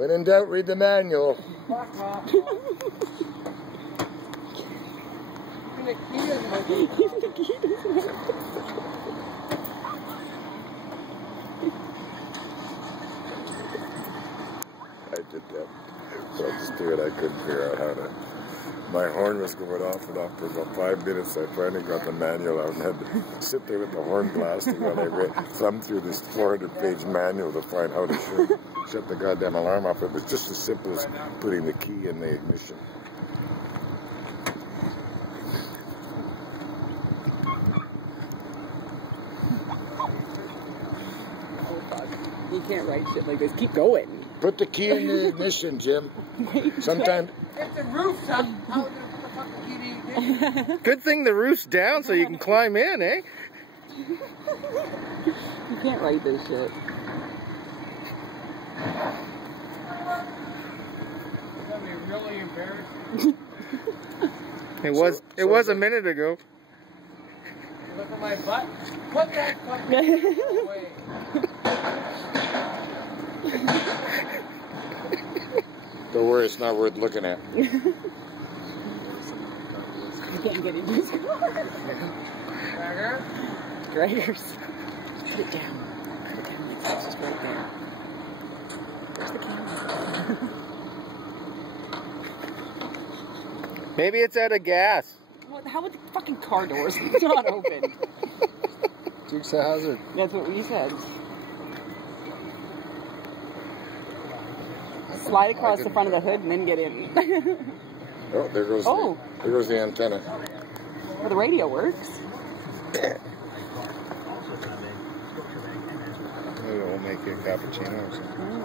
When in doubt, read the manual. Fuck off. Even the key doesn't open. Even the key doesn't open. I did that. So I just do it. I couldn't figure out how to. My horn was going off and off for about 5 minutes. I finally got the manual out and had to sit there with the horn blasting while I thumbed through this 400-page manual to find how to shut the goddamn alarm off. It was just as simple as putting the key in the ignition. Oh, fuck. You can't write shit like this. Keep going. Put the key in the ignition, Jim. Sometimes. If the roof's up, how are we going to put the fucking key in the ignition? Good thing the roof's down so you can climb in, eh? You can't write this shit. It's going to be really embarrassing. It was a minute ago. You look at my butt. Put that fucking away. Don't worry, it's not worth looking at. You can't get into his car. Gregor? Gregor's. Put it down. Put it down. It's just right there. Where's the camera? Maybe it's out of gas. What, how would the fucking car doors not open? Dukes of Hazzard. That's what we said. Slide across the front of the hood and then get in. Oh, there goes there goes the antenna. Well, the radio works. Maybe we'll make you a cappuccino or something.